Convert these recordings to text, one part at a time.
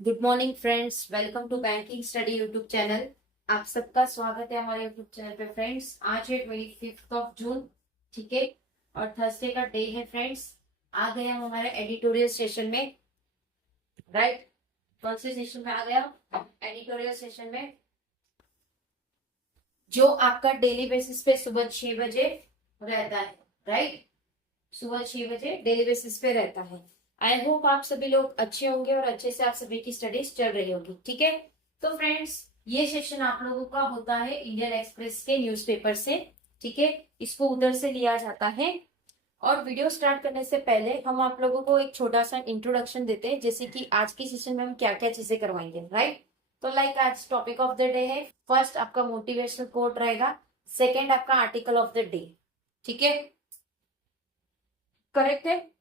Good morning friends, welcome to banking study YouTube channel. आप सबका स्वागत है हमारे यूट्यूब चैनल पे। फ्रेंड्स, आज है 25 जून, ठीक है, और थर्सडे का डे है। फ्रेंड्स, आ गए हम हमारे एडिटोरियल सेशन में, राइट। कौन से सेशन में आ गया? एडिटोरियल सेशन में, जो आपका डेली बेसिस पे सुबह 6 बजे रहता है, राइट। सुबह 6 बजे डेली बेसिस पे रहता है। आई होप आप सभी लोग अच्छे होंगे और अच्छे से आप सभी की स्टडीज चल रही होगी, ठीक है। तो फ्रेंड्स, ये सेशन आप लोगों का होता है इंडियन एक्सप्रेस के न्यूज़पेपर से, ठीक है। इसको उधर से लिया जाता है। और वीडियो स्टार्ट करने से पहले हम आप लोगों को एक छोटा सा इंट्रोडक्शन देते हैं, जैसे कि आज की सेशन में हम क्या क्या चीजें करवाएंगे, राइट। तो लाइक आज टॉपिक ऑफ द डे है, फर्स्ट आपका मोटिवेशनल कोट रहेगा, सेकेंड आपका आर्टिकल ऑफ द डे, ठीक है, करेक्ट है।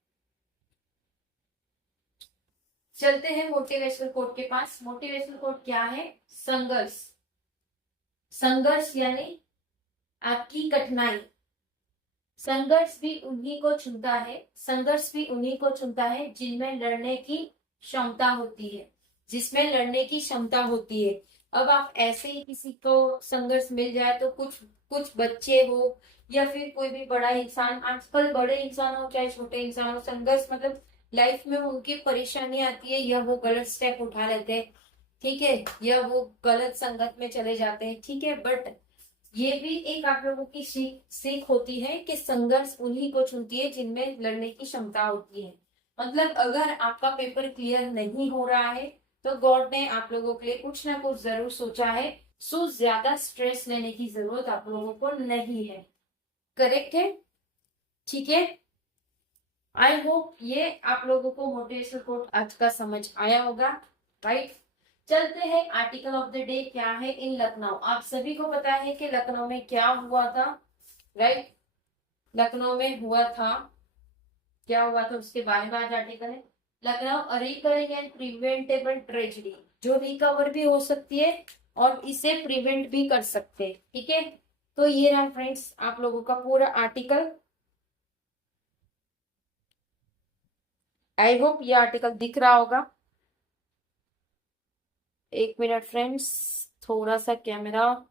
चलते हैं मोटिवेशनल कोट के पास। मोटिवेशनल कोट क्या है? संघर्ष। संघर्ष यानी आपकी कठिनाई। संघर्ष भी उन्हीं को चुनता है, संघर्ष भी उन्हीं को चुनता है जिनमें लड़ने की क्षमता होती है, जिसमें लड़ने की क्षमता होती है। अब आप ऐसे ही किसी को संघर्ष मिल जाए तो कुछ कुछ बच्चे हो या फिर कोई भी बड़ा इंसान, आजकल बड़े इंसान हो चाहे छोटे इंसान हो, संघर्ष मतलब लाइफ में उनकी परेशानी आती है या वो गलत स्टेप उठा लेते हैं, ठीक है, या वो गलत संगत में चले जाते हैं, ठीक है। बट ये भी एक आप लोगों की सीख सीख होती है कि संघर्ष उन्हीं को चुनती है जिनमें लड़ने की क्षमता होती है। मतलब अगर आपका पेपर क्लियर नहीं हो रहा है तो गॉड ने आप लोगों के लिए कुछ ना कुछ जरूर सोचा है। सो ज्यादा स्ट्रेस लेने की जरूरत आप लोगों को नहीं है, करेक्ट है, ठीक है। आई होप ये आप लोगों को मोटिवेशनल कोट आज का समझ आया होगा, राइट। चलते हैं आर्टिकल ऑफ द डे क्या है इन लखनऊ। आप सभी को पता है कि लखनऊ में क्या हुआ था, राइट। लखनऊ में हुआ था, क्या हुआ था उसके बारे में आज आर्टिकल है। Lucknow recovering and preventable tragedy, जो रिकवर भी हो सकती है और इसे प्रिवेंट भी कर सकते हैं, ठीक है। तो ये रहा फ्रेंड्स आप लोगों का पूरा आर्टिकल। आई होप ये आर्टिकल दिख रहा होगा। एक मिनट फ्रेंड्स, थोड़ा सा कैमरा,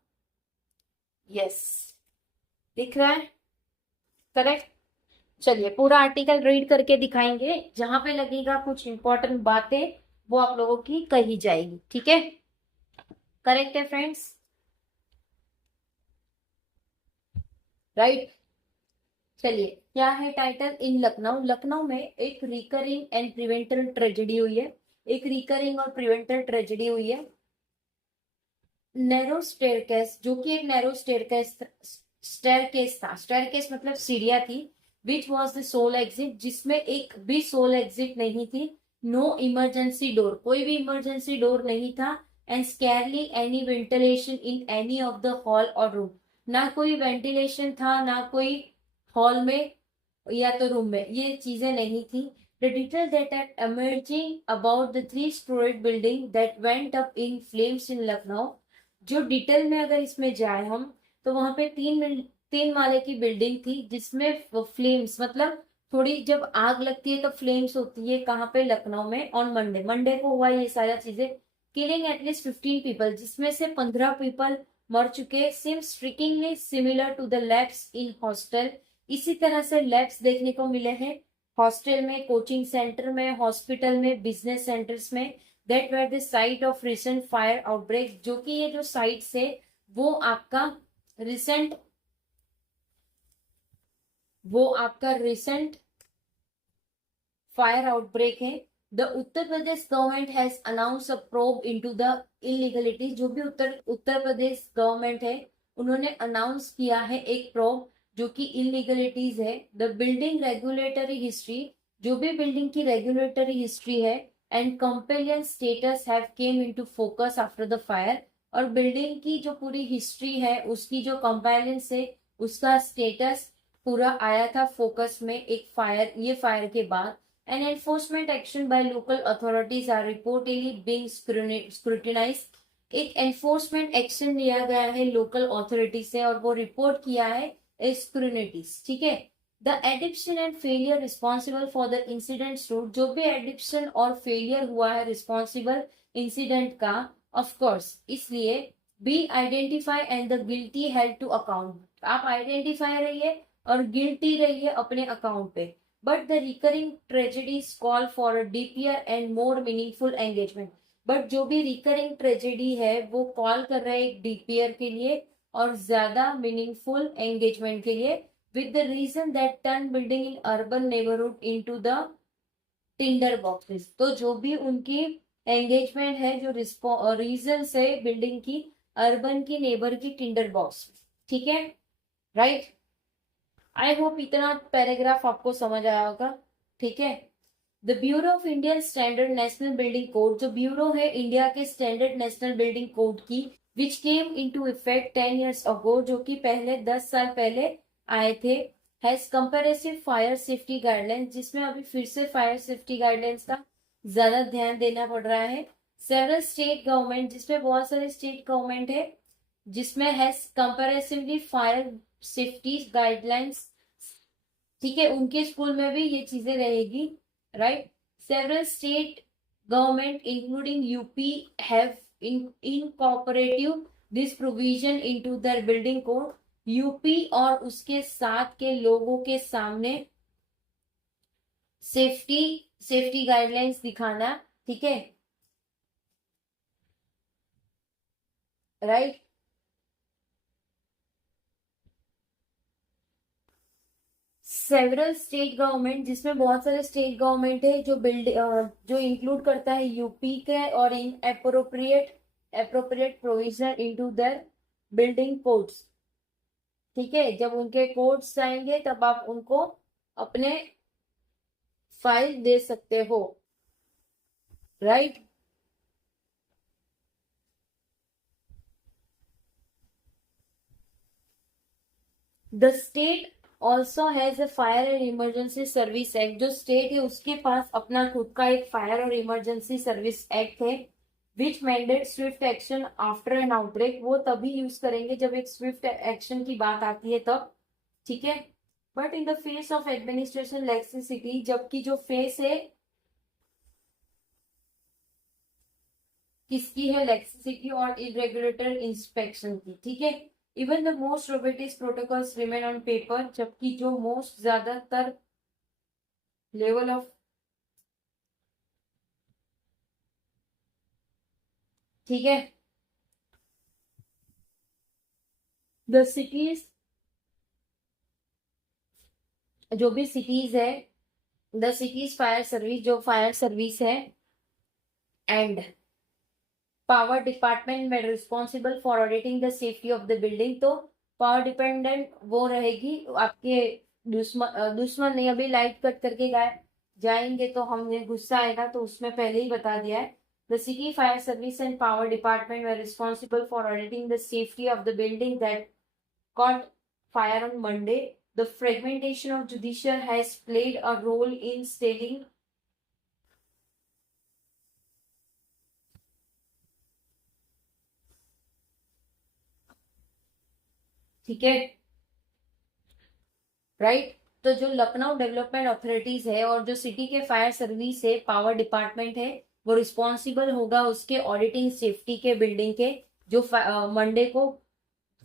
यस, दिख रहा है, करेक्ट। चलिए पूरा आर्टिकल रीड करके दिखाएंगे, जहां पे लगेगा कुछ इंपॉर्टेंट बातें वो आप लोगों की कही जाएगी, ठीक है, करेक्ट है फ्रेंड्स, राइट। चलिए क्या है टाइटल इन लखनऊ। लखनऊ में एक रिकरिंग एंड प्रिवेंटल ट्रेजेडी हुई है, एक रिकरिंग और प्रिवेंटल ट्रेजेडी हुई है। नैरो स्टेयरकेस, जो कि एक नैरो स्टेयरकेस स्टेयरकेस था, स्टेयरकेस मतलब सीढ़ियां थी, which was the sole exit, जिसमें एक भी सोल एग्जिट नहीं थी। नो इमरजेंसी डोर, कोई भी इमरजेंसी डोर नहीं था। And scarcely any ventilation in any of the hall और रूम, ना कोई वेंटिलेशन था ना कोई हॉल में या तो रूम में, ये चीजें नहीं थी। The detail that are emerging about the three-storied building that went up in flames in Lucknow, जो डिटेल में अगर इसमें जाए हम तो वहां पे तीन माले की बिल्डिंग थी जिसमें फ्लेम्स मतलब थोड़ी जब आग लगती है तो फ्लेम्स होती है, कहाँ पे? लखनऊ में। ऑन मंडे, मंडे को हुआ ये सारा चीजें, किलिंग एटलीस्ट 15 पीपल, जिसमें से 15 पीपल मर चुके। Seem strikingly similar to the labs in hostel, इसी तरह से लैब्स देखने को मिले हैं हॉस्टल में, कोचिंग सेंटर में, हॉस्पिटल में, बिजनेस सेंटर्स में। That were the site of recent fire outbreak, जो कि ये जो साइट्स है वो आपका रिसेंट फायर आउटब्रेक है। The Uttar Pradesh government has announce a probe into the illegality, जो भी उत्तर प्रदेश गवर्नमेंट है उन्होंने अनाउंस किया है एक प्रोब जो कि इलीगलिटीज है। द बिल्डिंग रेगुलेटरी हिस्ट्री, जो भी बिल्डिंग की रेगुलेटरी हिस्ट्री है, and compliance status have came into focus after the fire, और बिल्डिंग की जो पूरी हिस्ट्री है उसकी जो कंपेलियंस है उसका स्टेटस पूरा आया था फोकस में एक फायर, ये फायर के बाद। And enforcement action by local authorities are reportedly being scrutinised, एक एनफोर्समेंट एक्शन लिया गया है लोकल अथॉरिटी से और वो रिपोर्ट किया है स्क्रूनिटीज, ठीक है। The adoption and failure responsible for the incident root, जो भी एडिप्शन और फेलियर हुआ है रिस्पॉन्सिबल इंसिडेंट का, ऑफ कोर्स, इसलिए be identify and the guilty held to account, आप आइडेंटिफाई रहिए और गिल्टी रहिए अपने अकाउंट पे। But the recurring tragedies call for a deeper and more meaningful engagement, but जो भी रिकरिंग ट्रेजेडी है वो कॉल कर रहा है एक डीपीआर के लिए और ज्यादा मीनिंगफुल एंगेजमेंट के लिए, with the reason that turn building in urban neighbourhood into the tinder boxes. तो जो भी उनकी एंगेजमेंट है, जो रीजन है बिल्डिंग की अर्बन की नेबर की टिंडर बॉक्स, ठीक है, राइट। आई होप इतना पैराग्राफ आपको समझ आया होगा, ठीक है। The bureau of Indian standard national building code, जो ब्यूरो है इंडिया के स्टैंडर्ड नेशनल बिल्डिंग कोड की, which came into effect 10 years ago, जो कि पहले 10 साल पहले आए थे, has comparative fire safety guidelines, जिसमें अभी फिर से फायर सेफ्टी गाइडलाइंस का ज्यादा ध्यान देना पड़ रहा है। सेवरल स्टेट गवर्नमेंट, जिसमें बहुत सारे स्टेट गवर्नमेंट है, जिसमें has comparatively fire safety guidelines, ठीक है, उनके स्कूल में भी ये चीजें रहेगी, right. Several state government including UP have incorporated this provision into their building code, UP और उसके साथ के लोगों के सामने सेफ्टी गाइडलाइंस दिखाना, ठीक है, राइट। सेवरल स्टेट गवर्नमेंट, जिसमें बहुत सारे स्टेट गवर्नमेंट है, जो इंक्लूड करता है यूपी के, और in appropriate provision into their building codes, ठीक है। जब उनके कोड्स आएंगे तब आप उनको अपने फाइल दे सकते हो, right. The state also has a fire and emergency service act, जो स्टेट है उसके पास अपना खुद का एक फायर और इमरजेंसी सर्विस एक्ट है, which mandate swift action after an outbreak, वो तभी यूज करेंगे जब एक स्विफ्ट एक्शन की बात आती है तब, ठीक है। But in the face of administration laxity, जबकि जो फेस है किसकी है, लैक्सिसिटी और इरेगुलेटर इंस्पेक्शन की, ठीक है। Even the most robotics protocols remain on paper, जबकि जो मोस्ट ज्यादातर लेवल ऑफ, ठीक है, द सिटीज, जो भी सिटीज है, द सिटीज फायर सर्विस, जो फायर सर्विस है, एंड पावर डिपार्टमेंट में responsible for auditing the safety of the building, तो पावर डिपेंडेंट वो रहेगी आपके दुश्मन नहीं, अभी लाइट कट करके जाएंगे तो हमें गुस्सा आएगा, तो उसमें पहले ही बता दिया है। The city fire service and power department were responsible for auditing the safety of the building that caught fire on Monday. The fragmentation of judiciary has played a role in stalling ठीक है, right. तो जो Lucknow development authorities है और जो city के fire service है, power department है, वो रिस्पॉन्सिबल होगा उसके ऑडिटिंग सेफ्टी के बिल्डिंग के, जो मंडे को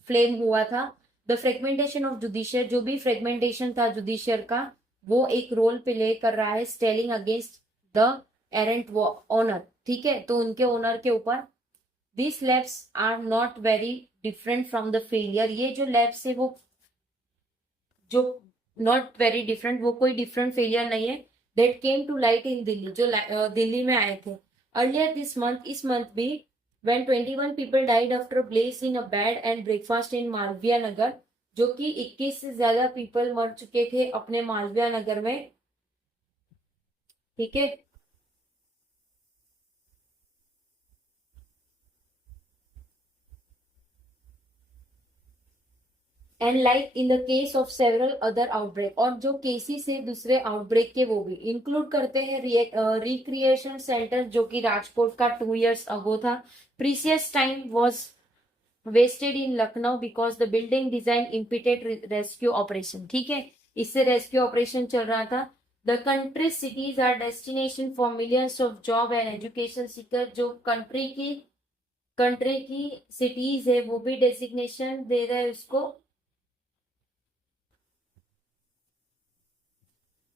फ्लेम हुआ था। द फ्रेगमेंटेशन ऑफ जुडिशियर, जो भी फ्रेगमेंटेशन था जुडिशियर का, वो एक रोल प्ले कर रहा है stealing against the errant owner, ठीक है, तो उनके ओनर के ऊपर। This labs are not very different from the failure, ये जो लैब्स है वो जो नॉट वेरी डिफरेंट, वो कोई डिफरेंट फेलियर नहीं है, that came to light in Delhi, जो दिल्ली में आए थे अर्लियर दिस मंथ, इस मंथ भी, when 21 people died after blaze in a bed and breakfast in Malviya Nagar, जो कि 21 से ज्यादा पीपल मर चुके थे अपने मालविया नगर में, ठीक है। And like in the case of several other outbreak, और जो केसेस है दूसरे आउटब्रेक के वो भी इंक्लूड करते हैं रिक्रिएशन सेंटर, जो कि राजकोट का 2 years अगो था। Precious time was wasted in Lucknow because the building design impeded rescue operation, ठीक है। इससे रेस्क्यू ऑपरेशन चल रहा था। The country cities are destination for millions of job and education seeker. जो कंट्री की सिटीज है वो भी डेजिग्नेशन दे रहा है उसको,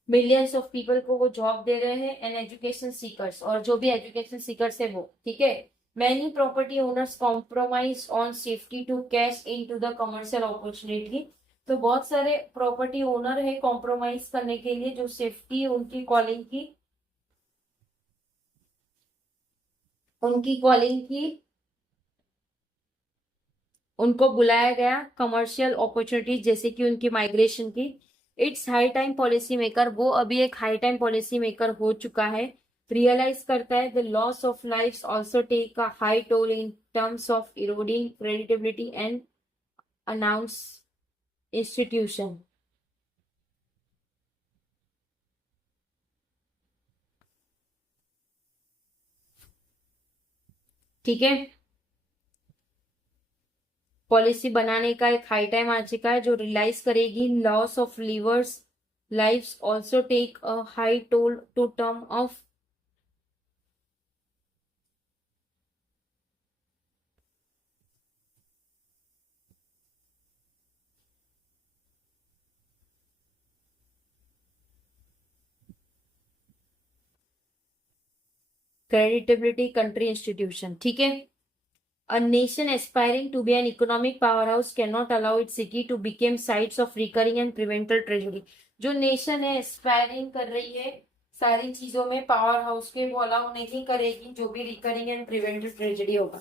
मिलियंस ऑफ पीपल को वो जॉब दे रहे हैं, एंड एजुकेशन सीकर्स, और जो भी एजुकेशन सीकर्स है वो, ठीक है। Many property owners compromise on safety to cash in to the commercial opportunity. तो बहुत सारे प्रॉपर्टी ओनर है कॉम्प्रोमाइज करने के लिए, जो सेफ्टी उनकी कॉलिंग की उनको बुलाया गया कमर्शियल अपॉर्चुनिटीज, जैसे कि उनकी माइग्रेशन की। It's high time policy maker, वो अभी एक हाई टाइम पॉलिसी मेकर हो चुका है, रियलाइज करता है the loss of life also take a high toll in terms of eroding creditability and announce institution. ठीक है, पॉलिसी बनाने का एक हाई टाइम आ चुका है जो रियलाइज करेगी loss of livers lives also take a high toll to term of creditability country institution. ठीक है, a nation aspiring to be an economic powerhouse cannot allow its city to become sites of recurring and preventable tragedy। जो nation है aspiring कर रही है सारी चीजों में पावर हाउस के, वो अलाउ नहीं करेगी जो भी रिकरिंग एंड प्रिवेंटिव ट्रेजेडी होगा।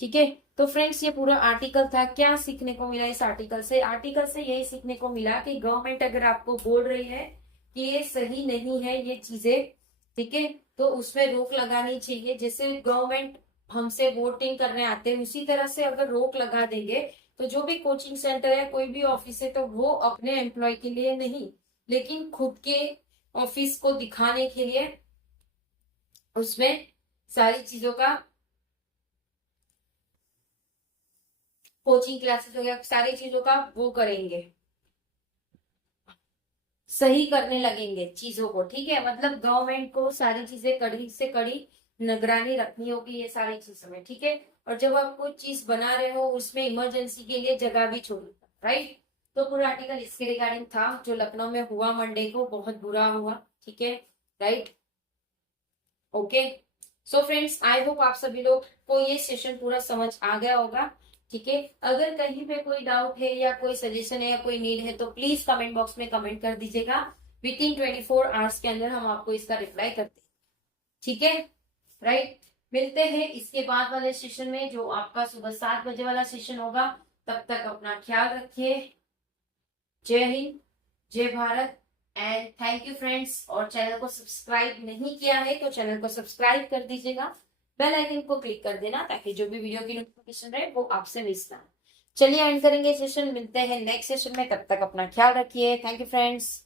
ठीक है, तो फ्रेंड्स ये पूरा आर्टिकल था। क्या सीखने को मिला इस आर्टिकल से? आर्टिकल से यही सीखने को मिला कि गवर्नमेंट अगर आपको बोल रही है कि ये सही नहीं है ये चीजें, ठीक है, तो उसमें रोक लगानी चाहिए। जैसे गवर्नमेंट हमसे वोटिंग करने आते हैं उसी तरह से अगर रोक लगा देंगे तो जो भी कोचिंग सेंटर है कोई भी ऑफिस है तो वो अपने एम्प्लॉय के लिए नहीं लेकिन खुद के ऑफिस को दिखाने के लिए उसमें सारी चीजों का, कोचिंग क्लासेस वगैरह सारी चीजों का वो करेंगे, सही करने लगेंगे चीजों को। ठीक है, मतलब गवर्नमेंट को सारी चीजें कड़ी से कड़ी निगरानी रखनी होगी ये सारी चीजों में। ठीक है, और जब आप कोई चीज बना रहे हो उसमें इमरजेंसी के लिए जगह भी छोड़नी, राइट। तो पूरा आर्टिकल इसके रिगार्डिंग था जो लखनऊ में हुआ मंडे को, बहुत बुरा हुआ। ठीक है, right, okay. So friends I hope आप सभी लोग को ये सेशन पूरा समझ आ गया होगा। ठीक है, अगर कहीं पे कोई डाउट है या कोई सजेशन है या कोई नीड है तो प्लीज कमेंट बॉक्स में कमेंट कर दीजिएगा। विद इन 24 आवर्स के अंदर हम आपको इसका रिप्लाई करते हैं। ठीक है, राइट, मिलते हैं इसके बाद वाले सेशन में जो आपका सुबह 7 बजे वाला सेशन होगा। तब तक अपना ख्याल रखिए। जय हिंद, जय Bharat, and thank you friends. और चैनल को सब्सक्राइब नहीं किया है तो चैनल को सब्सक्राइब कर दीजिएगा, बेल आइकन को क्लिक कर देना ताकि जो भी वीडियो की नोटिफिकेशन रहे वो आपसे मिस ना। चलिए एंड करेंगे सेशन, मिलते हैं नेक्स्ट सेशन में, तब तक अपना ख्याल रखिए। Thank you friends.